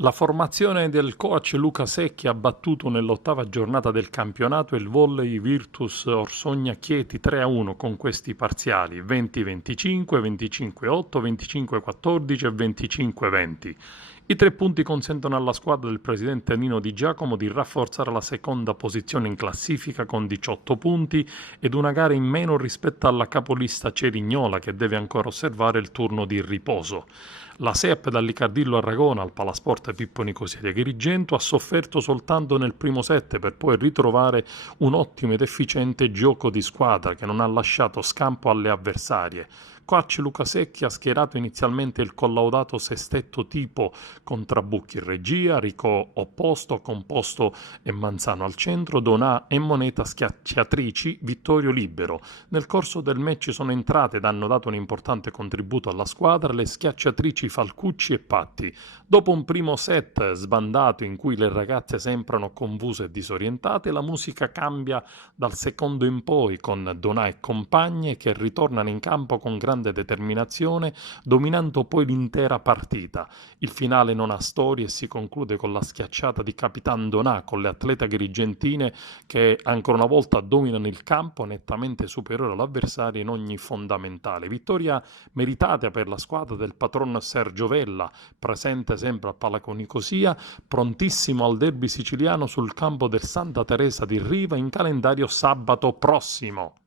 La formazione del coach Luca Secchi ha battuto nell'ottava giornata del campionato il Volley Virtus Orsogna Chieti 3-1 con questi parziali 20-25, 25-8, 25-14 e 25-20. I 3 punti consentono alla squadra del presidente Nino Di Giacomo di rafforzare la seconda posizione in classifica con 18 punti ed una gara in meno rispetto alla capolista Cerignola che deve ancora osservare il turno di riposo. La SEAP dal Licardillo a Ragona al Palasport Pippo Nicosia di Agrigento ha sofferto soltanto nel primo set per poi ritrovare un ottimo ed efficiente gioco di squadra che non ha lasciato scampo alle avversarie. Coach Luca Secchi ha schierato inizialmente il collaudato sestetto tipo con Trabucchi in regia, Rico opposto, Composto e Manzano al centro, Donà e Moneta schiacciatrici, Vittorio libero. Nel corso del match sono entrate ed hanno dato un importante contributo alla squadra le schiacciatrici Falcucci e Patti. Dopo un primo set sbandato in cui le ragazze sembrano confuse e disorientate, la musica cambia dal secondo in poi con Donà e compagne che ritornano in campo con grande determinazione, dominando poi l'intera partita. Il finale non ha storie e si conclude con la schiacciata di Capitan Donà con le atlete agrigentine che ancora una volta dominano il campo nettamente superiore all'avversario in ogni fondamentale. Vittoria meritata per la squadra del patron Sergio Vella, presente sempre a Palaco Nicosia, prontissimo al derby siciliano sul campo del Santa Teresa di Riva in calendario sabato prossimo.